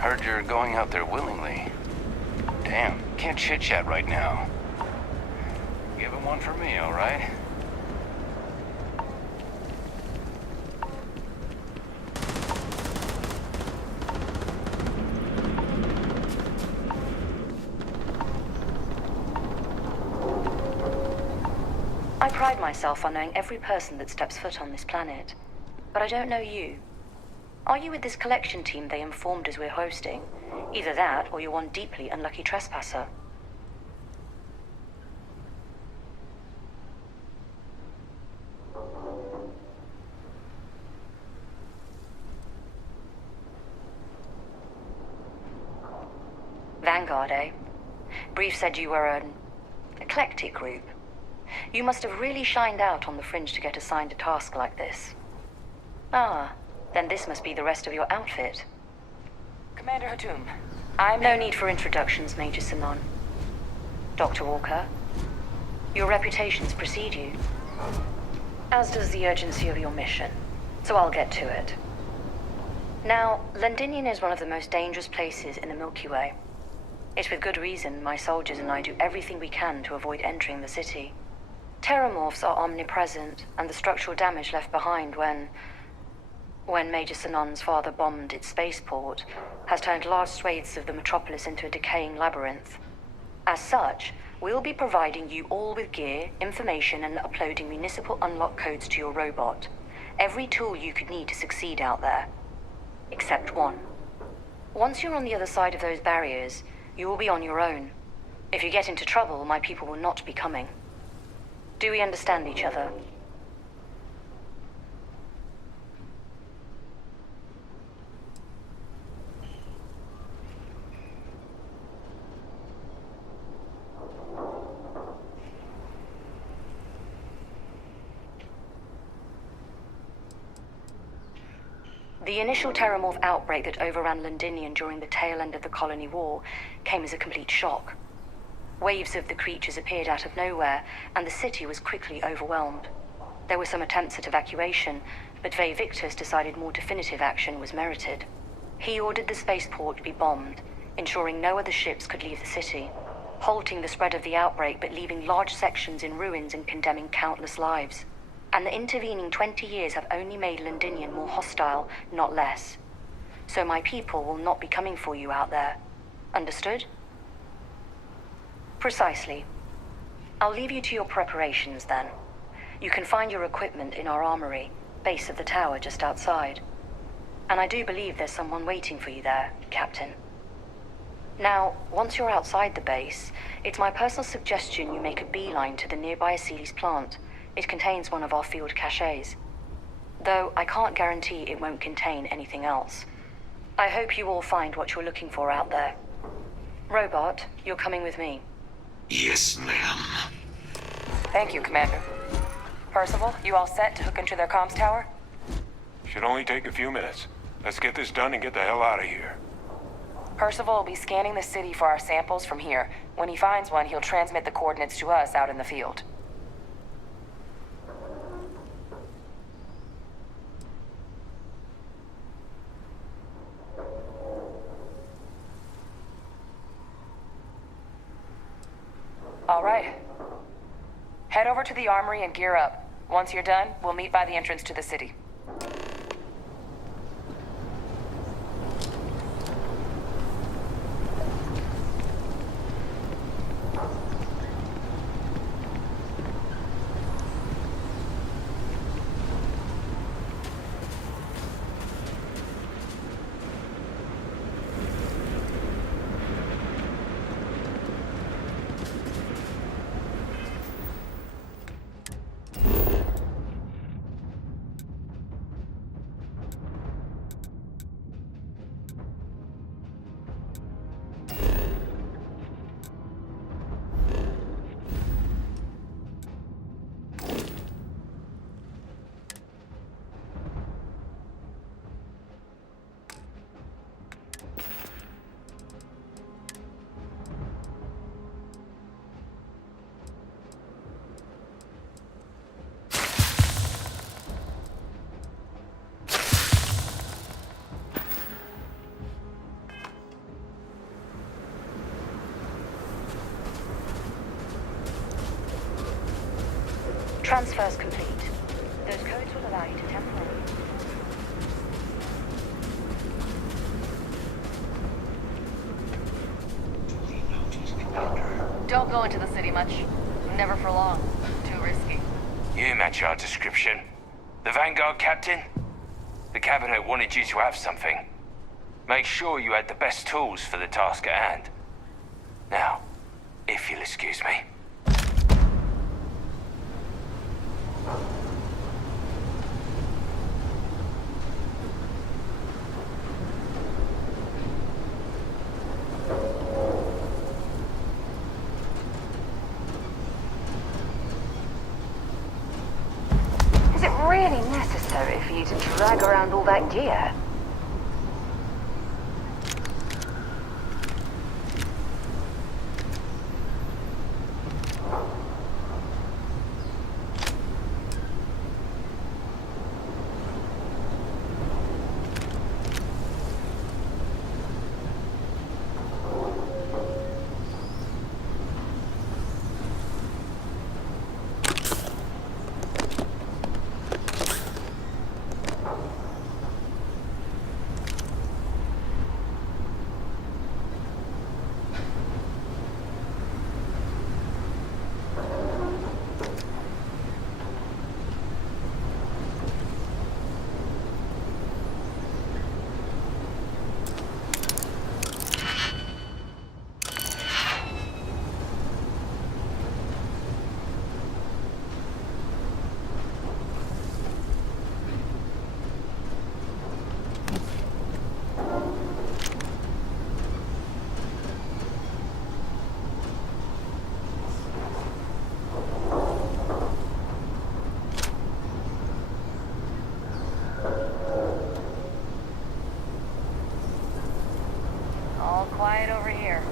Heard you're going out there willingly. Damn, can't chit-chat right now. Give him one for me, all right? I pride myself on knowing every person that steps foot on this planet. But I don't know you. Are you with this collection team they informed us we're hosting? Either that, or you're one deeply unlucky trespasser. Vanguard, eh? Brief said you were an eclectic group. You must have really shined out on the fringe to get assigned a task like this. Ah, then this must be the rest of your outfit. Commander Hatum, No need for introductions, Major Simon. Dr. Walker, your reputations precede you, as does the urgency of your mission, so I'll get to it. Now, Londinian is one of the most dangerous places in the Milky Way. It's with good reason my soldiers and I do everything we can to avoid entering the city. Terramorphs are omnipresent, and the structural damage left behind when Major Sinon's father bombed its spaceport has turned large swathes of the metropolis into a decaying labyrinth. As such, we'll be providing you all with gear, information, and uploading municipal unlock codes to your robot. Every tool you could need to succeed out there. Except one. Once you're on the other side of those barriers, you will be on your own. If you get into trouble, my people will not be coming. Do we understand each other? The initial Terramorph outbreak that overran Londinian during the tail end of the Colony War came as a complete shock. Waves of the creatures appeared out of nowhere, and the city was quickly overwhelmed. There were some attempts at evacuation, but Ve Victus decided more definitive action was merited. He ordered the spaceport to be bombed, ensuring no other ships could leave the city, halting the spread of the outbreak but leaving large sections in ruins and condemning countless lives. And the intervening 20 years have only made Londinian more hostile, not less. So my people will not be coming for you out there. Understood? Precisely. I'll leave you to your preparations then. You can find your equipment in our armory, base of the tower just outside. And I do believe there's someone waiting for you there, Captain. Now, once you're outside the base, it's my personal suggestion you make a beeline to the nearby Aceles plant. It contains one of our field caches. Though I can't guarantee it won't contain anything else. I hope you all find what you're looking for out there. Robot, you're coming with me. Yes, ma'am. Thank you, Commander. Percival, you all set to hook into their comms tower? Should only take a few minutes. Let's get this done and get the hell out of here. Percival will be scanning the city for our samples from here. When he finds one, he'll transmit the coordinates to us out in the field. All right. Head over to the armory and gear up. Once you're done, we'll meet by the entrance to the city. Transfer's complete. Those codes will allow you to temporarily... Don't go into the city much. Never for long. Too risky. You match our description. The Vanguard captain? The Cabinet wanted you to have something. Make sure you had the best tools for the task at hand. Now, if you'll excuse me. Is it really necessary for you to drag around all that gear? All quiet over here.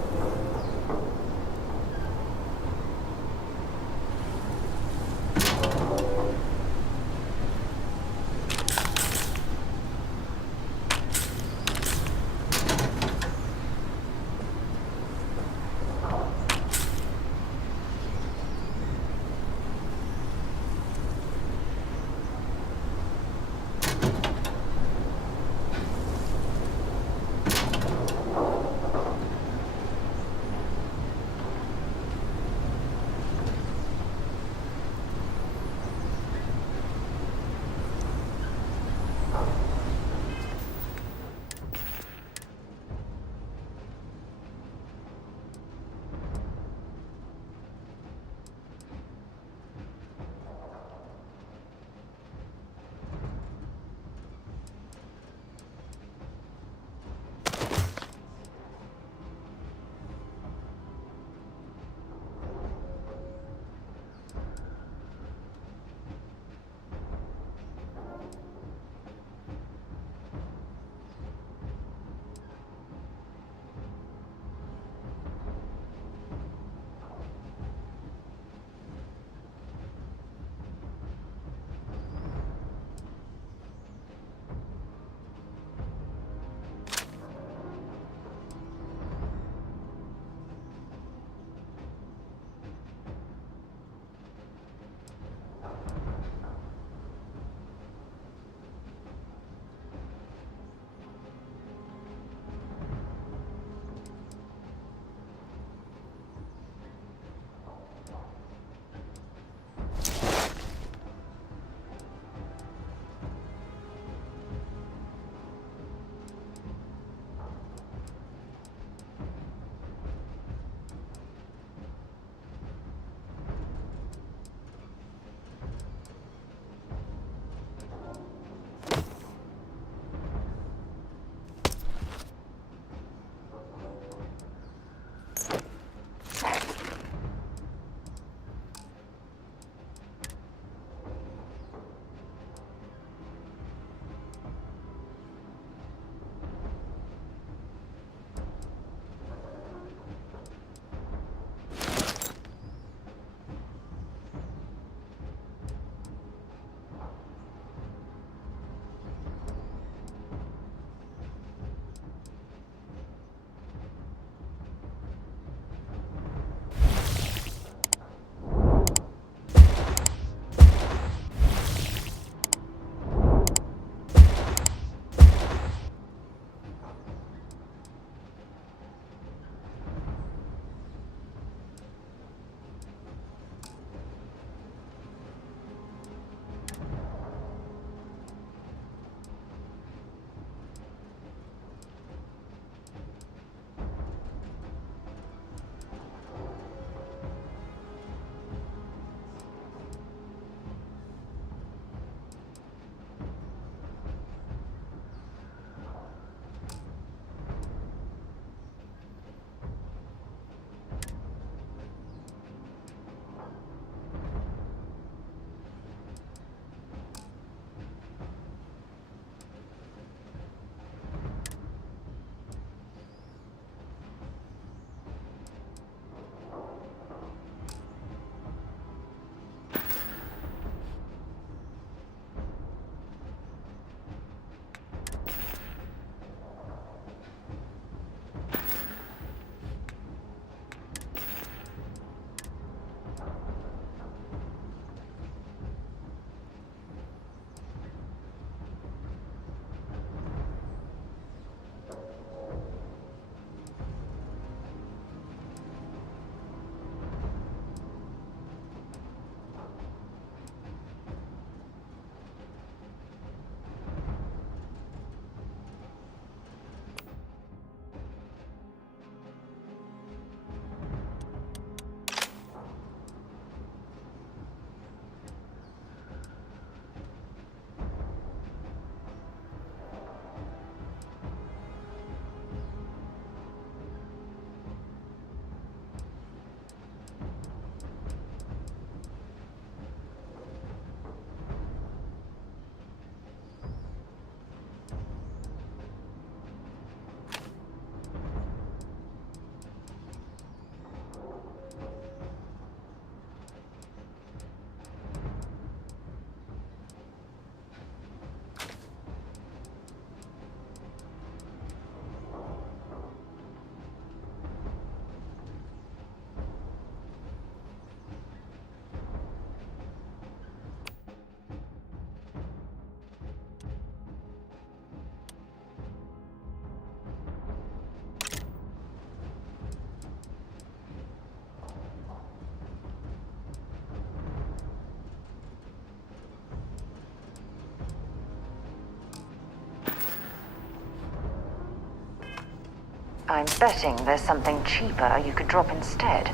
I'm betting there's something cheaper you could drop instead.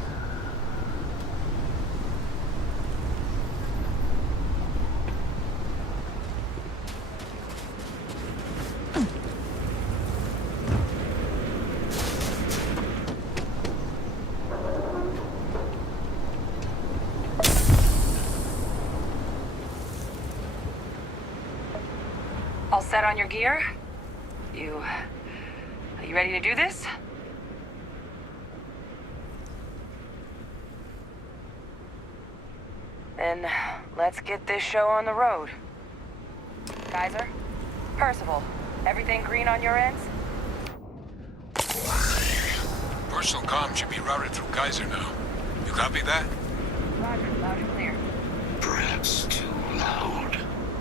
All set on your gear? Are you ready to do this? Then let's get this show on the road. Kaiser? Percival, everything green on your ends? Personal comm should be routed through Kaiser now. You copy that? Roger, loud and clear. Perhaps too loud.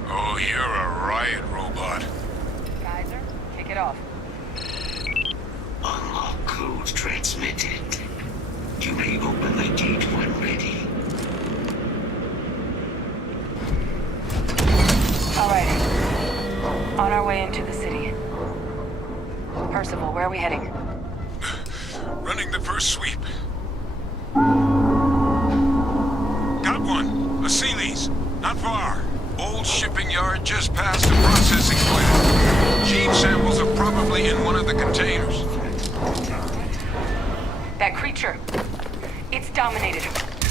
Oh, you're a riot robot. Kaiser, kick it off. Unlock code transmitted. You may open the gate when ready. All right. On our way into the city. Percival, where are we heading? Running the first sweep. Got one. A Sealy's. Not far. Old shipping yard just past the processing plant. Gene samples are probably in one of the containers. That creature. It's dominated.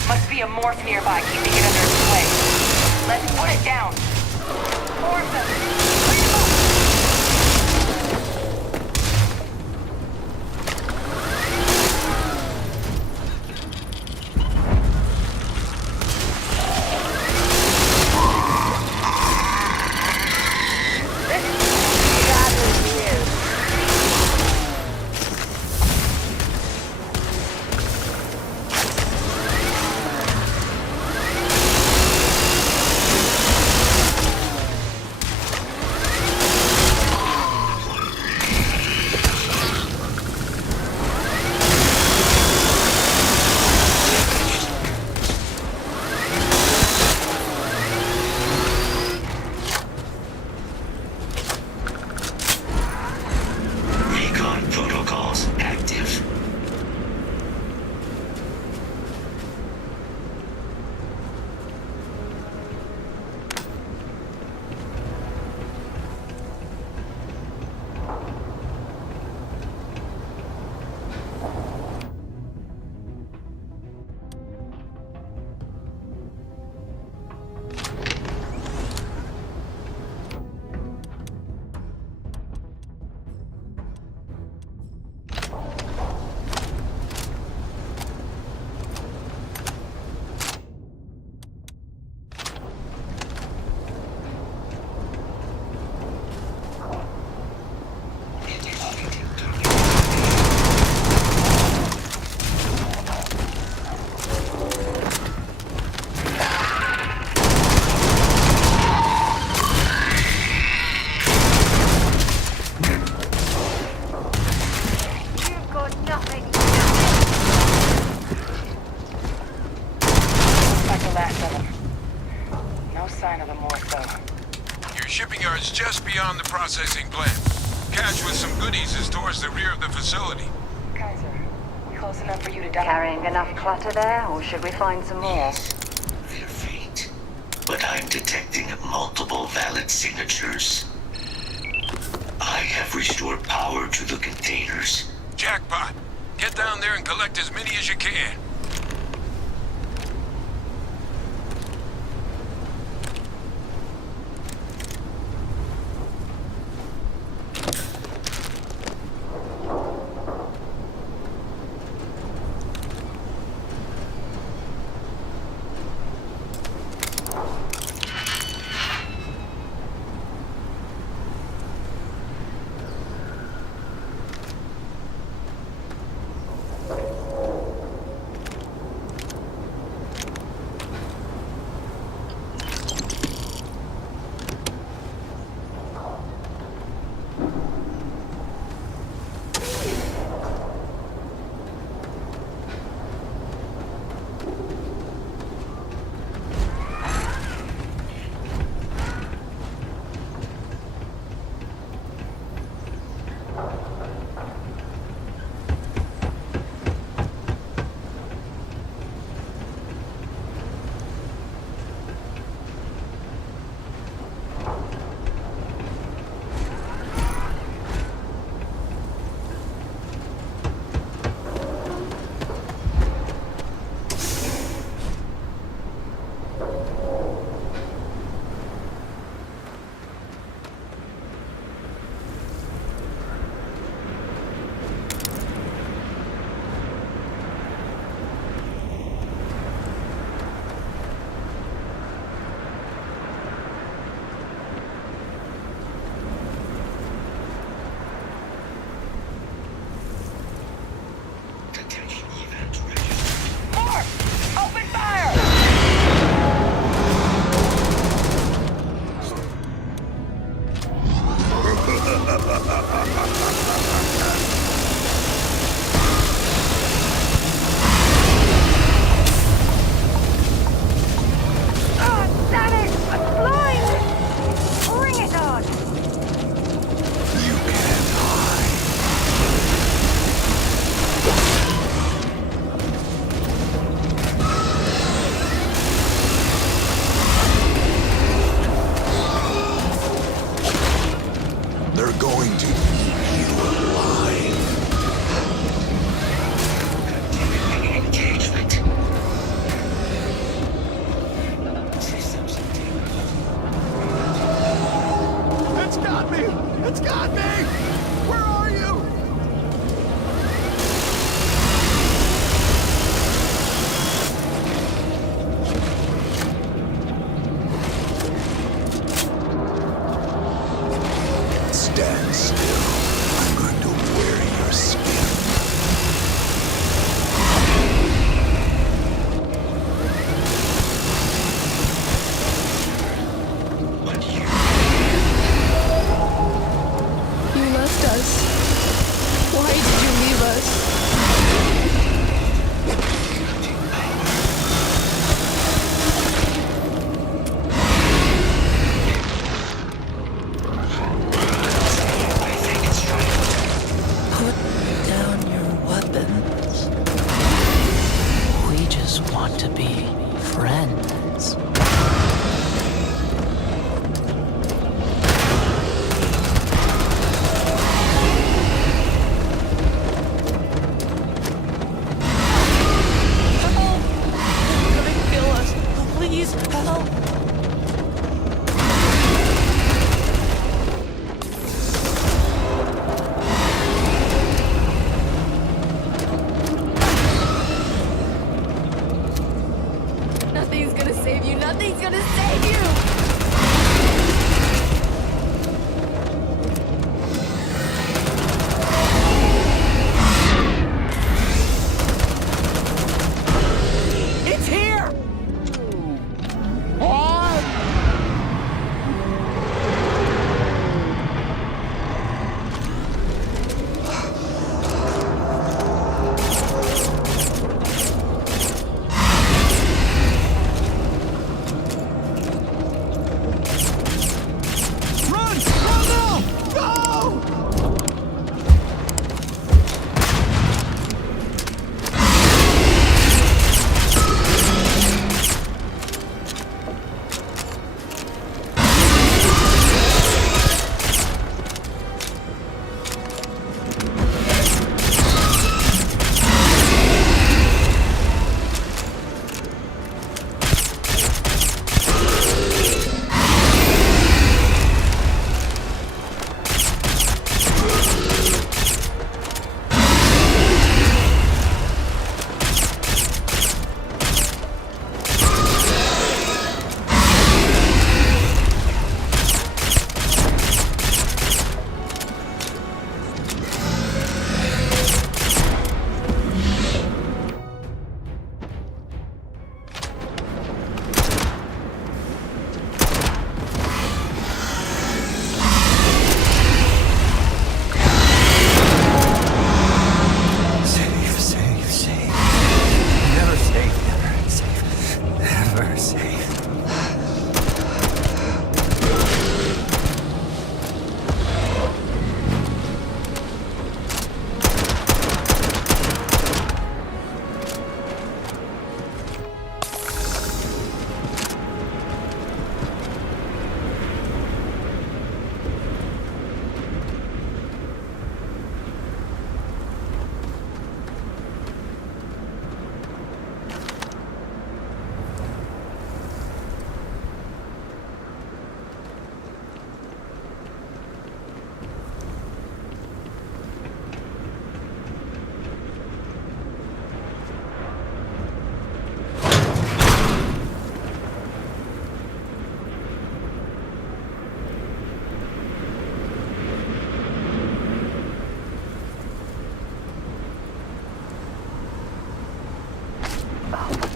Must be a morph nearby, keeping it under its sway. Let's put it down. Force them. Lead them up. Just beyond the processing plant. Cache with some goodies is towards the rear of the facility. Kaiser, close enough for you to die. Carrying enough clutter there, or should we find some more? They're faint, but I'm detecting multiple valid signatures. I have restored power to the containers. Jackpot! Get down there and collect as many as you can.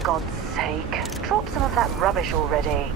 God's sake, drop some of that rubbish already.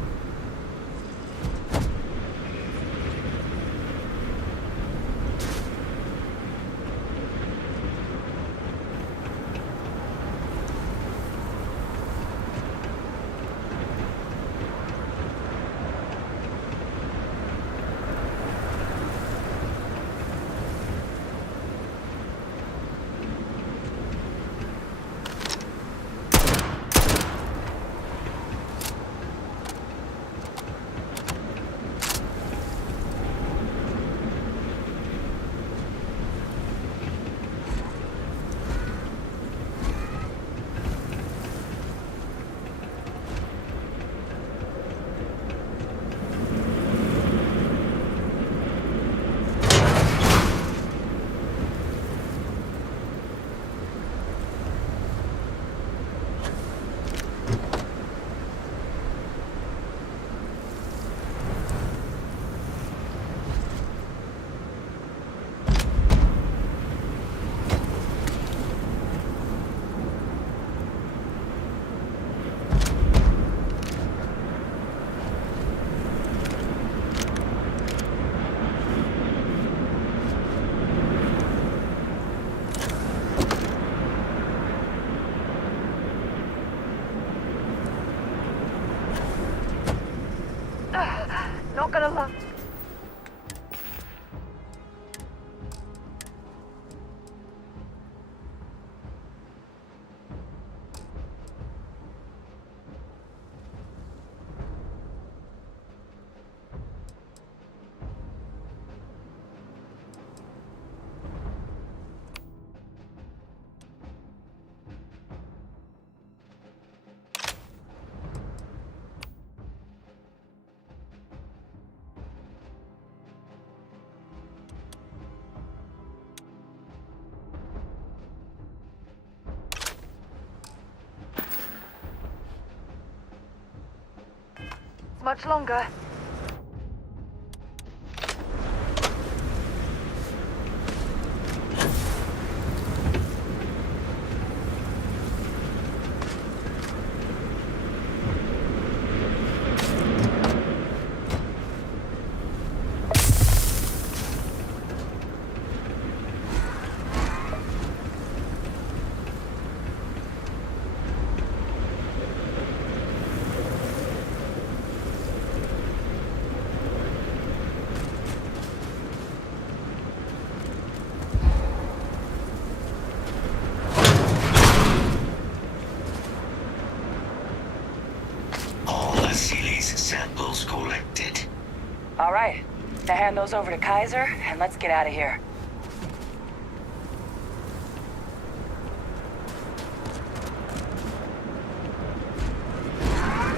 Not gonna lie. Much longer. Samples collected. All right. Now hand those over to Kaiser, and let's get out of here.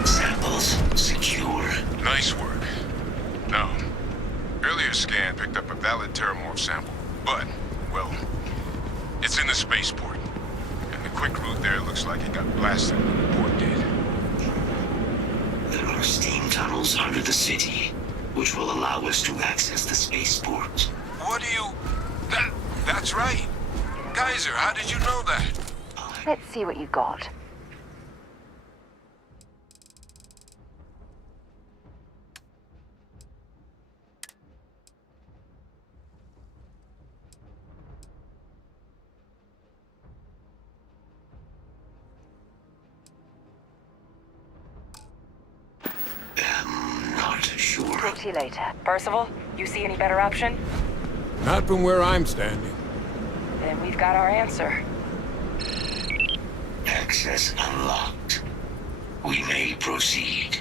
Samples secure. Nice work. No. Earlier scan picked up a valid Terramorph sample, but, well, it's in the spaceport. And the quick route there looks like it got blasted when the port did. There are steam tunnels under the city, which will allow us to access the spaceport. What do you... That's right. Kaiser, how did you know that? Let's see what you got. Not sure. Talk to you later. Percival, you see any better option? Not from where I'm standing. Then we've got our answer. Access unlocked. We may proceed.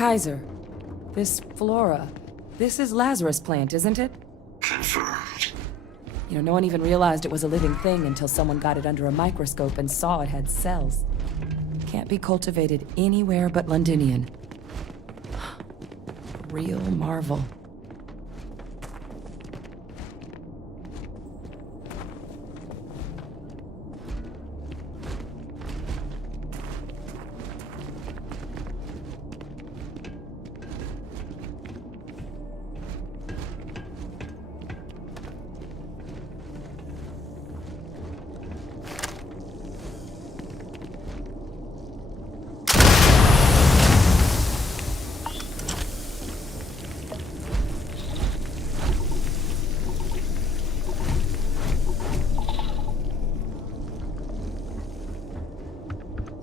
Kaiser, this flora, this is Lazarus plant, isn't it? Confirmed. You know, no one even realized it was a living thing until someone got it under a microscope and saw it had cells. Can't be cultivated anywhere but Londinian. Real marvel.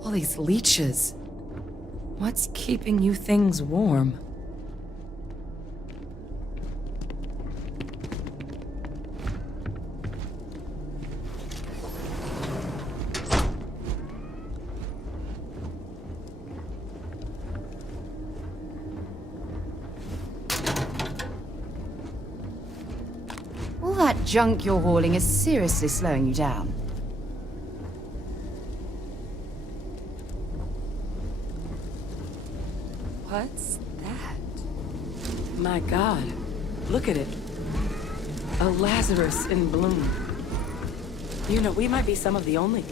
All these leeches. What's keeping you things warm? All that junk you're hauling is seriously slowing you down. What's that? My God, look at it. A Lazarus in bloom. You know, we might be some of the only...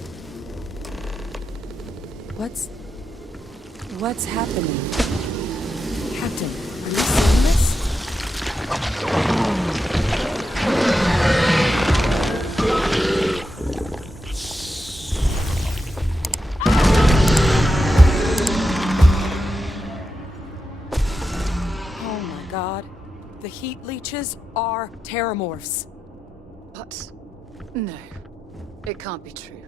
What's happening? Captain, are you seeing this? Oh my God. The heat leeches are terramorphs. What? No. It can't be true.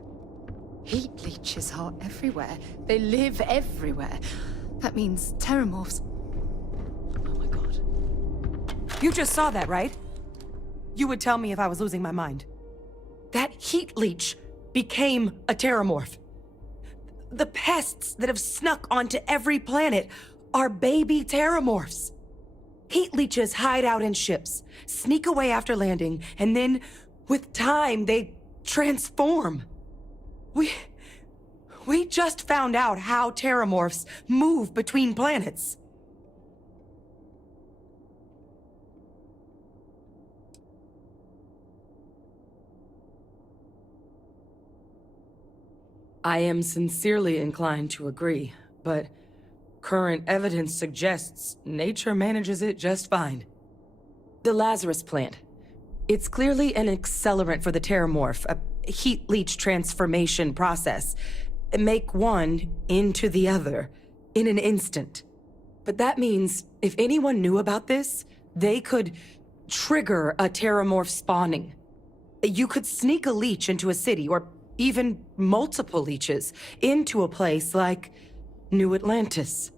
Heat leeches are everywhere. They live everywhere. That means terramorphs... Oh my God. You just saw that, right? You would tell me if I was losing my mind. That heat leech became a terramorph. The pests that have snuck onto every planet are baby terramorphs. Heat leeches hide out in ships, sneak away after landing, and then, with time, they transform. We just found out how terramorphs move between planets. I am sincerely inclined to agree, but current evidence suggests nature manages it just fine. The Lazarus plant. It's clearly an accelerant for the terramorph, a heat leech transformation process. Make one into the other in an instant. But that means if anyone knew about this, they could trigger a terramorph spawning. You could sneak a leech into a city, or even multiple leeches, into a place like New Atlantis.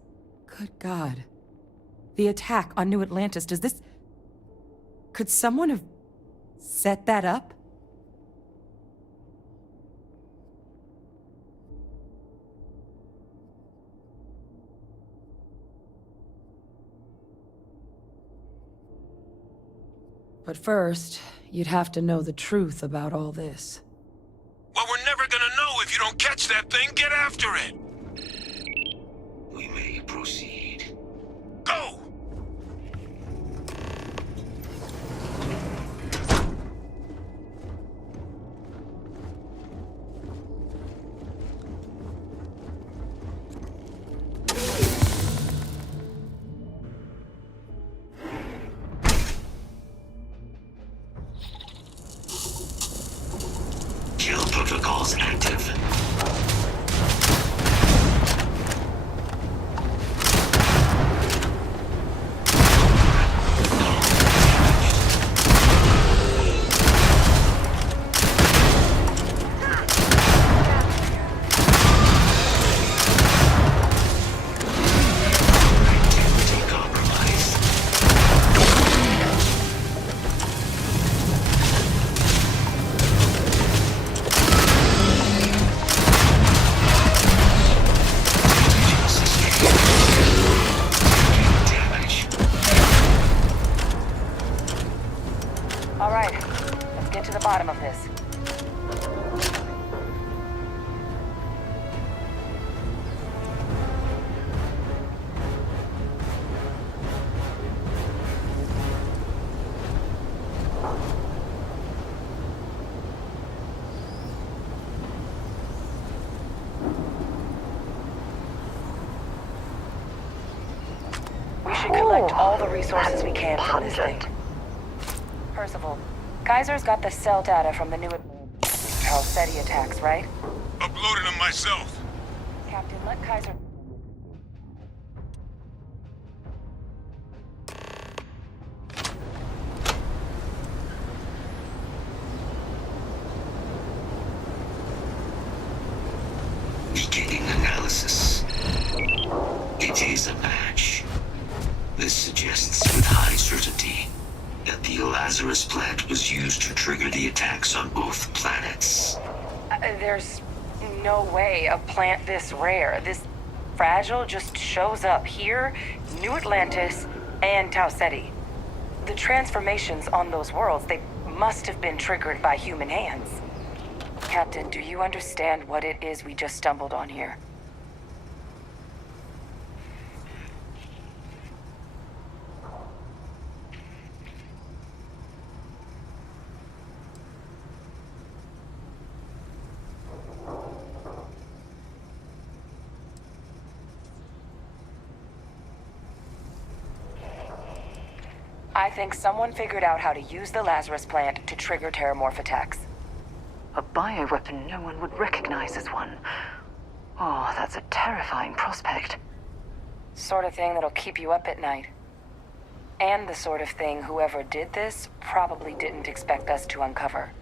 Good God. The attack on New Atlantis, does this... Could someone have set that up? But first, you'd have to know the truth about all this. Well, we're never gonna know if you don't catch that thing. Get after it. We may proceed. Go! Kill protocols active. Activity compromised. extract all the resources we can from this thing. Percival, Kaiser's got the cell data from the new SETI attacks, right? Uploaded them myself. Captain, let Kaiser... Beginning analysis. It is a match. This suggests with high certainty that the Lazarus plant was used to trigger the attacks on both planets. There's no way a plant this rare, this fragile, just shows up here, New Atlantis, and Tau Ceti. The transformations on those worlds, they must have been triggered by human hands. Captain, do you understand what it is we just stumbled on here? I think someone figured out how to use the Lazarus plant to trigger terramorph attacks. A bioweapon no one would recognize as one. Oh, that's a terrifying prospect. Sort of thing that'll keep you up at night. And the sort of thing whoever did this probably didn't expect us to uncover.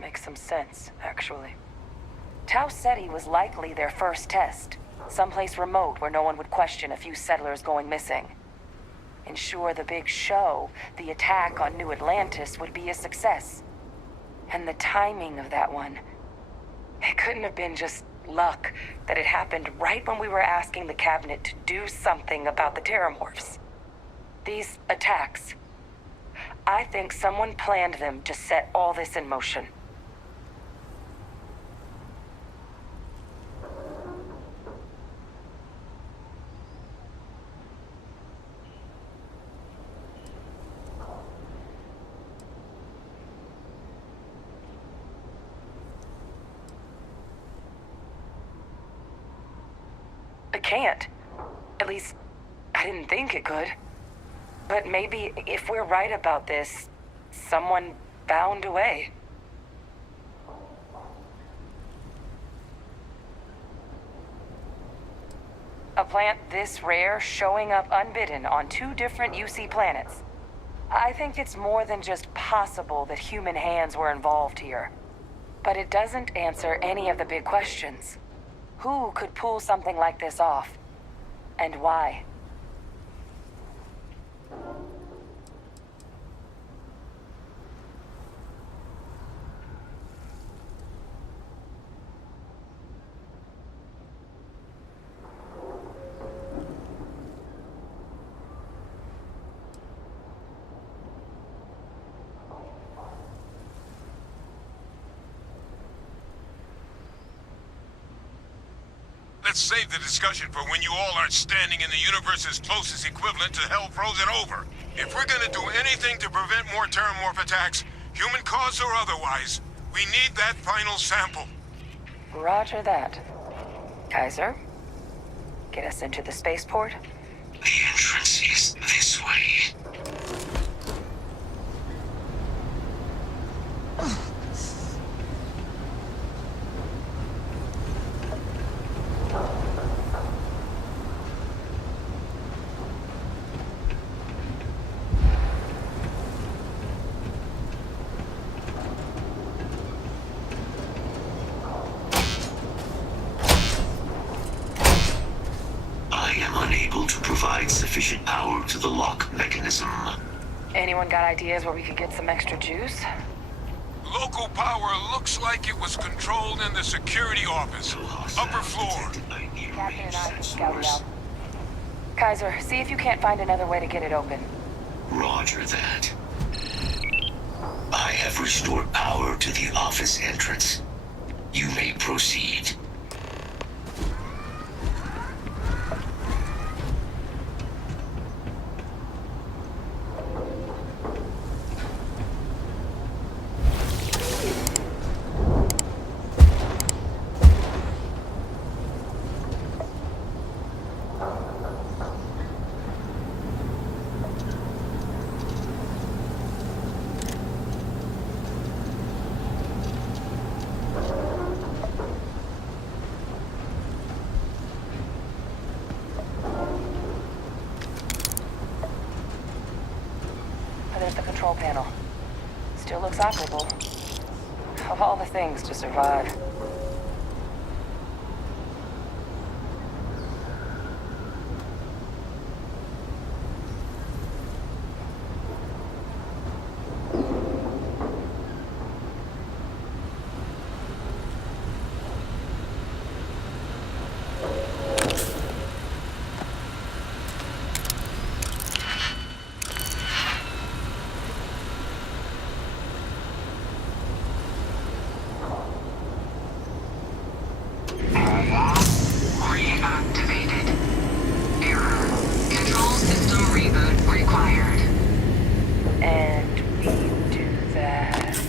Makes some sense, actually. Tau Ceti was likely their first test. Someplace remote where no one would question a few settlers going missing. Ensure the big show, the attack on New Atlantis, would be a success. And the timing of that one, it couldn't have been just luck that it happened right when we were asking the cabinet to do something about the terramorphs. These attacks, I think someone planned them to set all this in motion. It can't. At least, I didn't think it could. But maybe if we're right about this, someone found a way. A plant this rare showing up unbidden on 2 different UC planets. I think it's more than just possible that human hands were involved here. But it doesn't answer any of the big questions. Who could pull something like this off? And why? Let's save the discussion for when you all aren't standing in the universe's closest equivalent to hell frozen over. If we're gonna do anything to prevent more terramorph attacks, human cause or otherwise, we need that final sample. Roger that. Kaiser, get us into the spaceport? The entrance is this way. Sufficient power to the lock mechanism. Anyone got ideas where we could get some extra juice? Local power looks like it was controlled in the security office. Upper floor. Captain and I can scout it out. Kaiser, see if you can't find another way to get it open. Roger that. I have restored power to the office entrance. You may proceed. the control panel. Still looks operable. Of all the things to survive. Reactivated. Error. Control system reboot required. And we do that.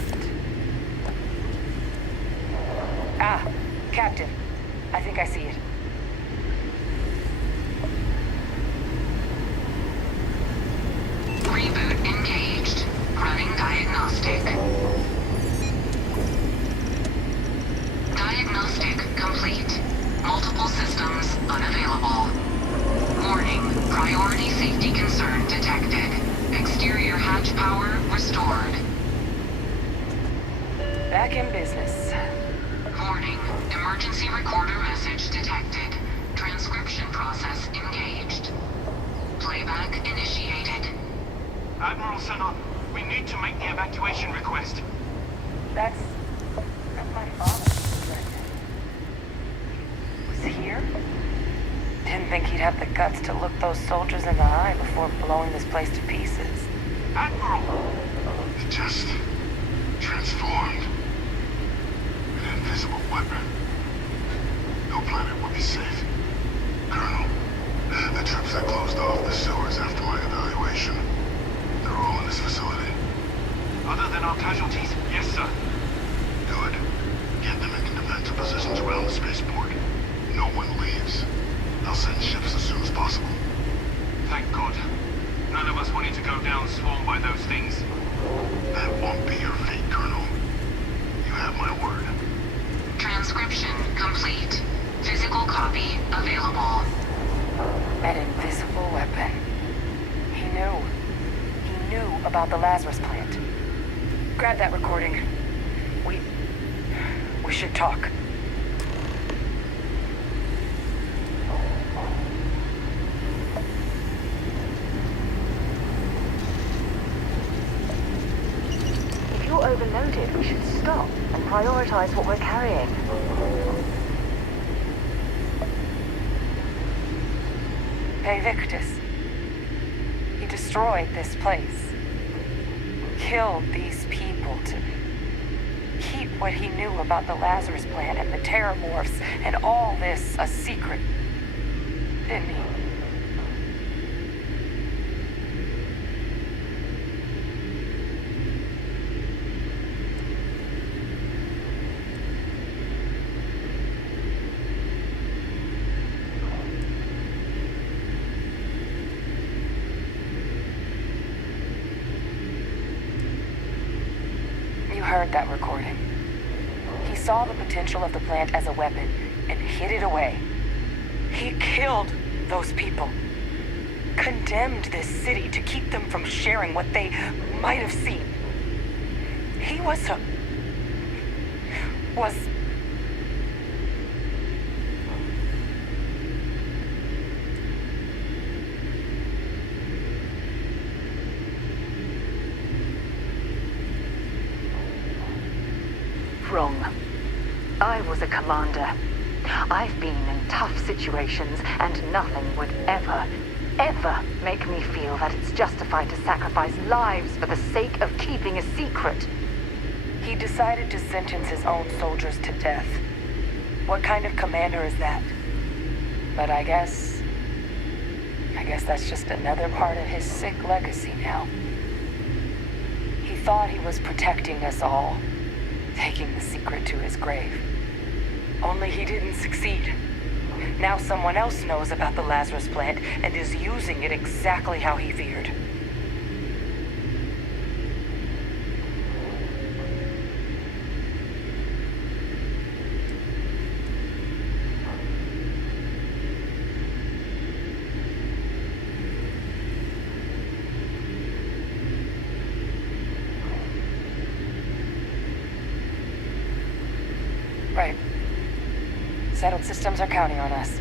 Ah, Captain. I think I see it. Reboot engaged. Running diagnostic. Diagnostic complete. Multiple systems unavailable. Warning. Priority safety concern detected. Exterior hatch power restored. Back in business. Warning. Emergency recorder message detected. Transcription process engaged. Playback initiated. Admiral Sanon, we need to make the evacuation request. That's my father. Was here? Didn't think he'd have the guts to look those soldiers in the eye before blowing this place to pieces. Admiral! It just transformed. An invisible weapon. No planet will be safe. Colonel, the troops that closed off the sewers after my evaluation, they're all in this facility. Other than our casualties? Yes, sir. Good. Get them into defensive positions around the spaceport. No one leaves. I'll send ships as soon as possible. Thank God. None of us wanted to go down swarmed by those things. That won't be your fate, Colonel. You have my word. Transcription complete. Physical copy available. An invisible weapon. He knew. He knew about the Lazarus plant. Grab that recording. We should talk. If you're overloaded, we should stop and prioritize what we're carrying. Hey, Victus. He destroyed this place. Killed these people to keep what he knew about the Lazarus plant and the Terramorphs and all this a secret. Didn't he? You heard that recording. He saw the potential of the plant as a weapon and hid it away. He killed those people. Condemned this city to keep them from sharing what they might have seen. He was wrong. I was a commander. I've been in tough situations, and nothing would ever make me feel that it's justified to sacrifice lives for the sake of keeping a secret. He decided to sentence his own soldiers to death. What kind of commander is that? But I guess that's just another part of his sick legacy now. He thought he was protecting us all, taking the secret to his grave. Only he didn't succeed. Now someone else knows about the Lazarus plant and is using it exactly how he feared. Right. Settled systems are counting on us.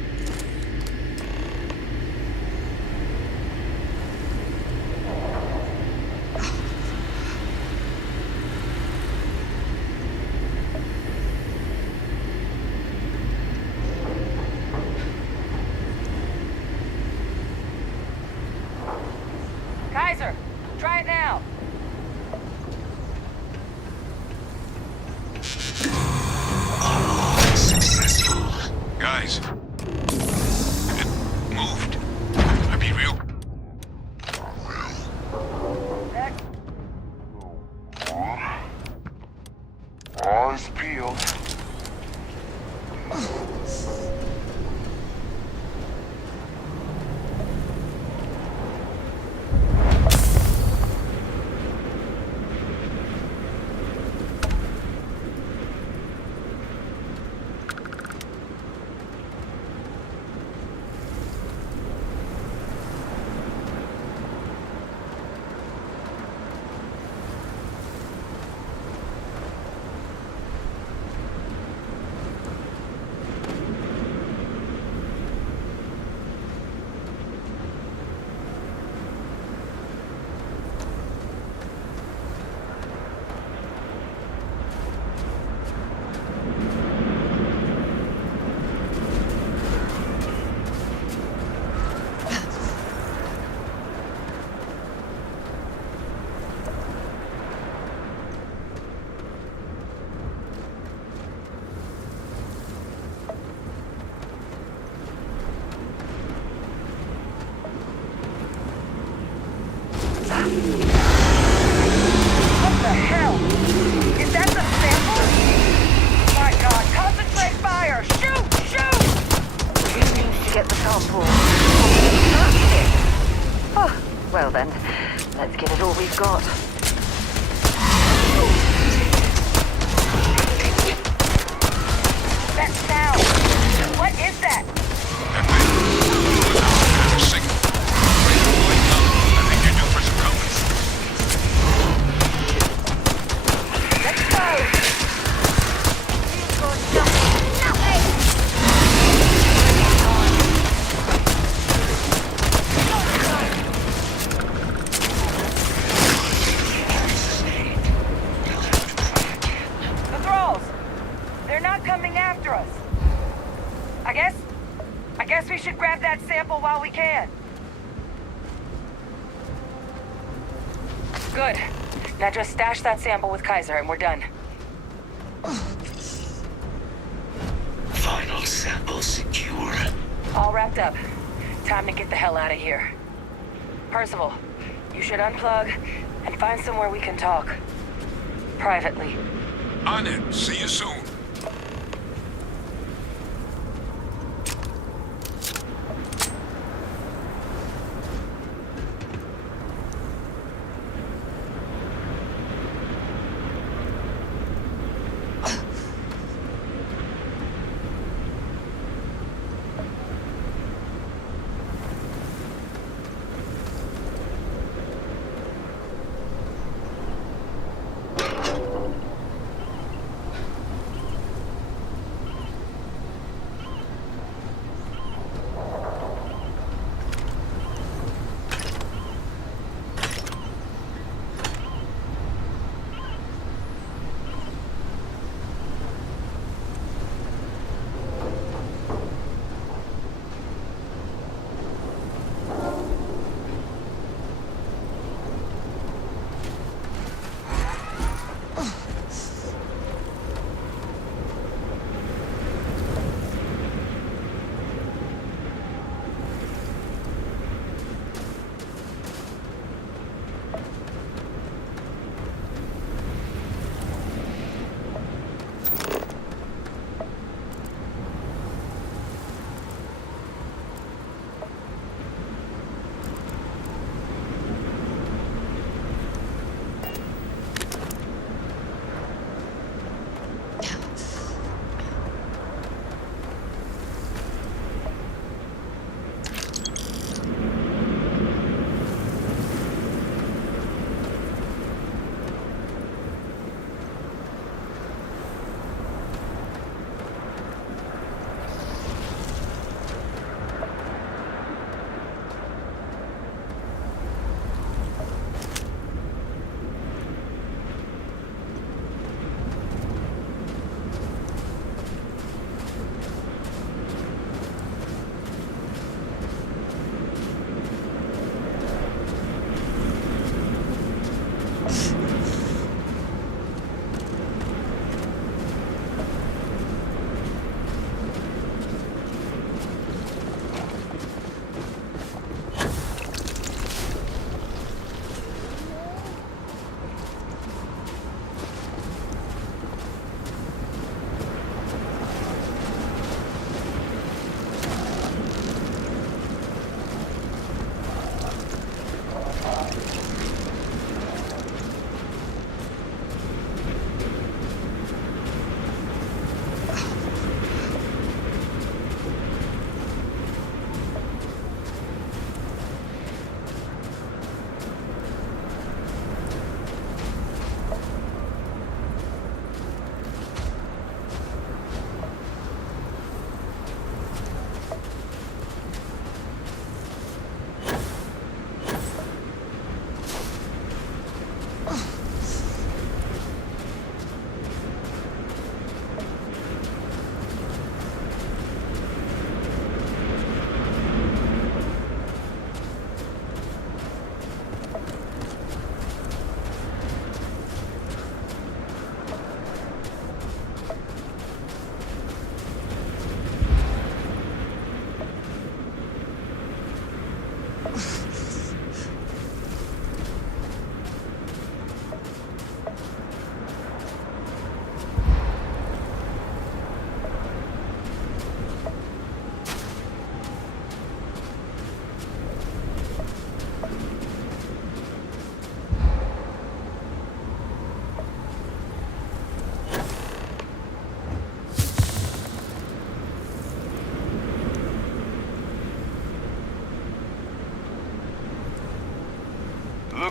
Kaiser, try it now. Successful. Guys, it moved. I be real. Eyes peeled. What the hell? Is that the sample? My God, concentrate fire! Shoot! Shoot! Who needs to get the sample? Oh, well then, let's give it all we've got. That sound! What is that? That thing. There's a signal. Wait, wake up. I think you're due for some company. Let's go! The thralls! They're not coming after us. I guess we should grab that sample while we can. Good. Now just stash that sample with Kaiser and we're done. Final sample secure. All wrapped up. Time to get the hell out of here. Percival, you should unplug and find somewhere we can talk. Privately. On it. See you soon.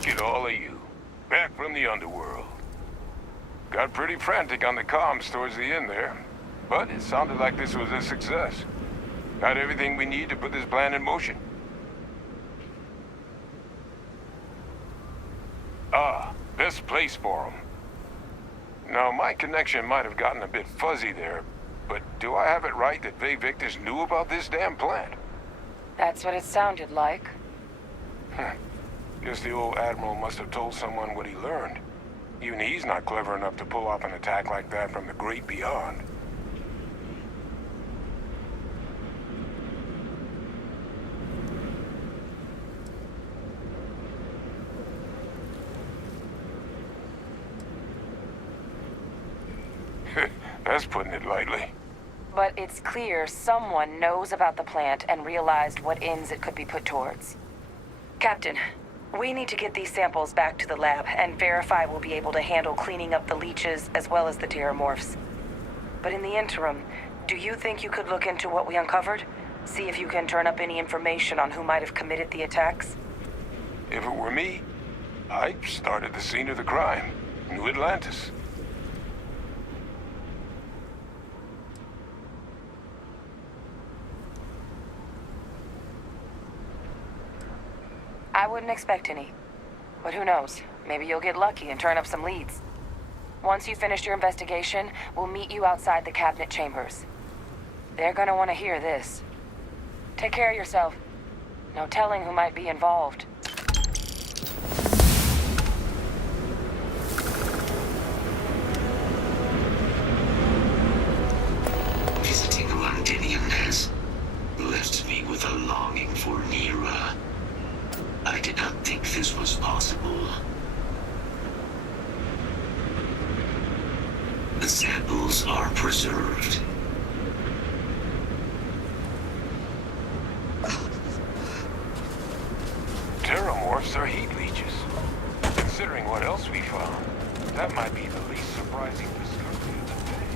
Look at all of you. Back from the underworld. Got pretty frantic on the comms towards the end there. But it sounded like this was a success. Got everything we need to put this plan in motion. Ah, best place for them. Now, my connection might have gotten a bit fuzzy there, but do I have it right that Vay Victus knew about this damn plant? That's what it sounded like. Guess the old Admiral must have told someone what he learned. Even he's not clever enough to pull off an attack like that from the great beyond. That's putting it lightly. But it's clear someone knows about the plant and realized what ends it could be put towards. Captain, we need to get these samples back to the lab and verify we'll be able to handle cleaning up the leeches as well as the terramorphs. But in the interim, do you think you could look into what we uncovered? See if you can turn up any information on who might have committed the attacks? If it were me, I'd start at the scene of the crime, New Atlantis. I wouldn't expect any. But who knows? Maybe you'll get lucky and turn up some leads. Once you've finished your investigation, we'll meet you outside the cabinet chambers. They're gonna want to hear this. Take care of yourself. No telling who might be involved. Visiting Londinium has left me with a longing for Nira. I did not think this was possible. The samples are preserved. Terramorphs are heat leeches. Considering what else we found, that might be the least surprising discovery of the day.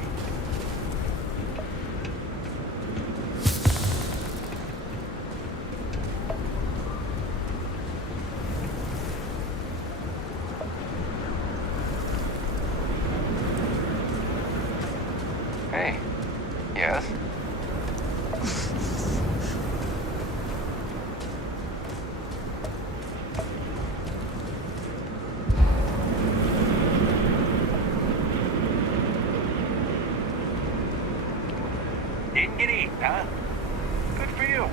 Hey. Yes? Didn't get in, huh? Good for you.